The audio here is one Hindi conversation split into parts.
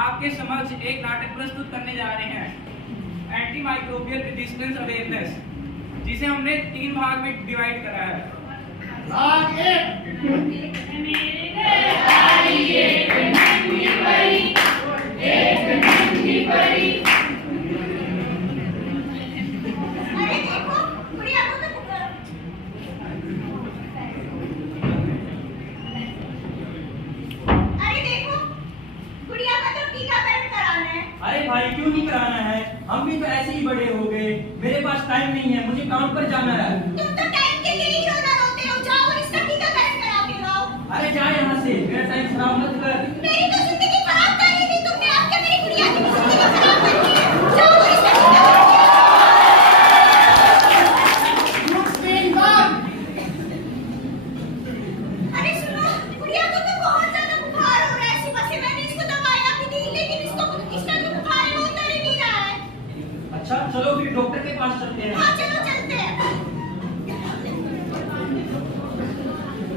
आपके समक्ष एक नाटक प्रस्तुत करने जा रहे हैं एंटी माइक्रोबियल रेजिस्टेंस अवेयरनेस, जिसे हमने 3 भाग में डिवाइड करा है। भाग 1। अरे भाई क्यों नहीं कराना है? हम भी तो ऐसे ही बड़े हो गए। मेरे पास टाइम नहीं है, मुझे काम पर जाना है। तुम तो टाइम के लिए ही क्यों ना रोते हो? जाओ और इसका टीकाकरण करा के लाओ। अरे जा यहाँ से, मेरा टाइम खराब मत कर। मेरी तो जिंदगी खराब कर दी थी तुमने, आज क्या मेरी गुड़िया की जिंदगी खराब कर दी है? जाओ और इसका टीकाकरण अरे सुनो, गुड़िया को तो बहुत ज्यादा बुखार हो रहा है। सुबह से मैंने इसको दवाइयां भी दी, लेकिन इसका जो बुखार है वो उतर ही नहीं रहा है। अच्छा चलो फिर डॉक्टर के पास चलते हैं। हाँ चलो चलते हैं।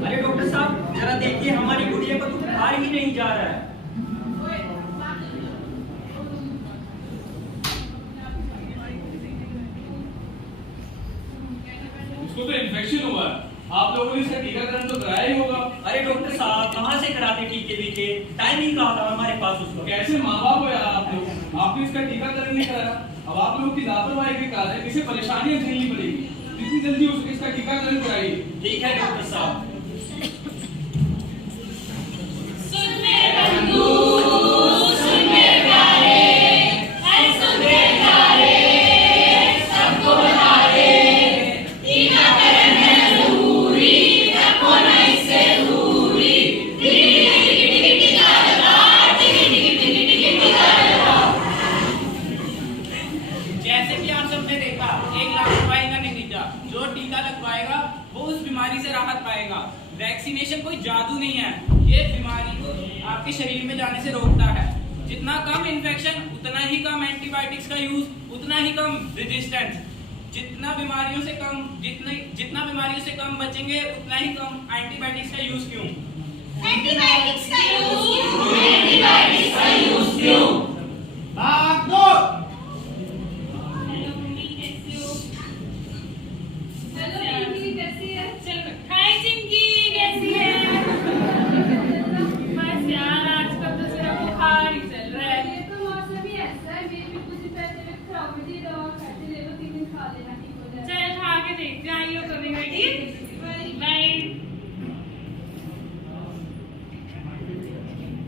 अरे डॉक्टर साहब जरा देखिए, हमारी गुड़िया को तो बुखार ही नहीं जा रहा है। उसको तो इन्फेक्शन हुआ है। आप लोगों ने इसका टीकाकरण तो कराया ही होगा। अरे डॉक्टर साहब कहाँ से कराते टीके वीके? टाइम ही कहाँ था हमारे पास उसको। कैसे माँ बाप हो यार आप लोग, आपने इसका टीकाकरण नहीं कराया। अब आप लोगों की लापरवाही के कारण इसे परेशानियां झेलनी पड़ेगी। जितनी जल्दी इसका टीकाकरण कराइए। ठीक है डॉक्टर साहब। जैसे कि आप सबने देखा, एक लापरवाही का नतीजा, जो टीका लगवाएगा वो उस बीमारी से राहत पाएगा। वैक्सीनेशन कोई जादू नहीं है, ये बीमारी को आपके शरीर में जाने से रोकता है। जितना कम इन्फेक्शन उतना ही कम एंटीबायोटिक्स का यूज, उतना ही कम रेजिस्टेंस। जितना बीमारियों से कम बचेंगे उतना ही कम एंटीबायोटिक्स का यूज क्यों? एंटीबायोटिक्स का यूज क्यों? भाग 2।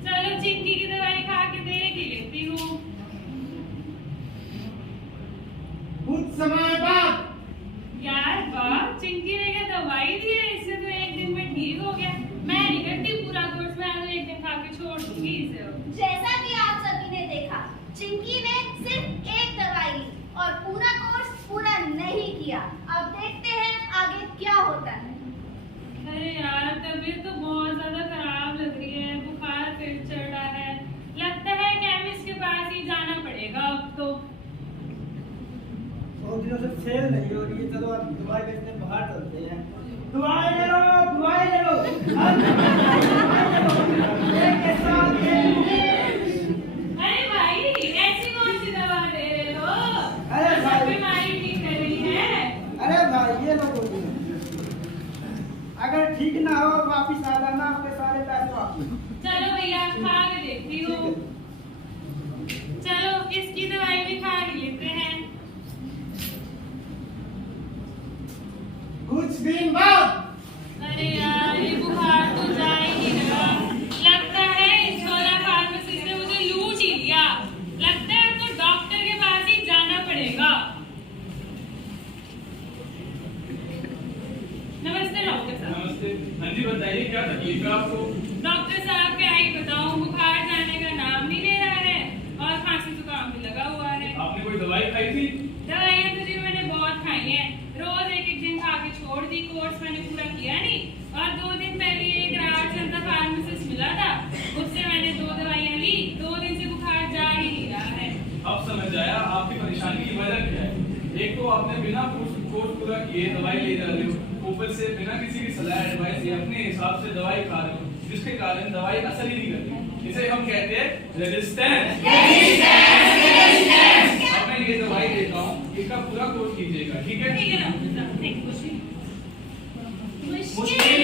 चलो चिंकी की दवाई खा के देख ही लेती हूँ। कुछ समय बाद यार वाह, चिंकी ने क्या दवाई दी है? इससे तो एक दिन में ठीक हो गया। मैं नहीं करती पूरा कोर्स, मैं तो एक दिन खा के छोड़ दूंगी इसे। जैसा कि आप सभी ने देखा, चिंकी ने सिर्फ एक दवाई ली और पूरा कोर्स पूरा नहीं किया। अब देखते हैं आगे क्या होता है। अरे यार तबीयत तो बहुत ज्यादा खराब लग रही है, बुखार फिर चढ़ रहा है। लगता है केमिस्ट के पास ही जाना पड़ेगा अब तो। 2 दिनों से सेल नहीं हो रही है। चलो अब दवाई बेचने बाहर चलते हैं। दवाई ले लो, दवाई ले लो। एक के साथ अरे भाई ऐसी कौन सी दवा दे रहे हो? अरे सब भाई। बीमारी ठीक कर रही है। अरे भाई ये लो 2 दिन। अगर ठीक ना हो वापिस आ जाना, आपके सारे पैसे वापिस। चलो भैया खा के देखती हूँ। चलो इसकी दवाई भी खा ही लेते हैं। कुछ दिन बाद। अरे यार ये बुखार तो जा ही नहीं रहा। लगता है इस झोला फार्मेसिस्ट ने मुझे लूट ही लिया। लगता है तो डॉक्टर के पास ही जाना पड़ेगा। नमस्ते डॉक्टर साहब। नमस्ते। हाँ जी बताइए क्या तकलीफ है आपको? डॉक्टर साहब क्या ही बताऊं, बुखार जाने का नाम नहीं ले रहा है और खांसी जुकाम भी लगा हुआ है। आपने कोई दवाई खाई थी? दवाइयाँ तो जी मैंने बहुत खाई हैं। रोज एक एक दिन खा के छोड़ दी, कोर्स मैंने पूरा किया नहीं। और 2 दिन पहले एक राजचंद्र फार्मेसिस्ट मिला था, उससे मैंने 2 दवाइयाँ ली। 2 दिन से बुखार जा ही नहीं रहा है। अब समझ आया आपकी परेशानी की वजह क्या है। एक तो आपने बिना कोर्स पूरा किए दवाई ले जा रहे हो, ऊपर से बिना किसी की सलाह एडवाइस या अपने हिसाब से दवाई खा रहे हो, जिसके कारण दवाई असर ही नहीं करती। इसे हम कहते हैं रेजिस्टेंस। अब मैं ये दवाई देता हूँ, इसका पूरा कोर्स कीजिएगा, ठीक है? ठीक है डॉक्टर साहब, थैंक यू। मुश्किल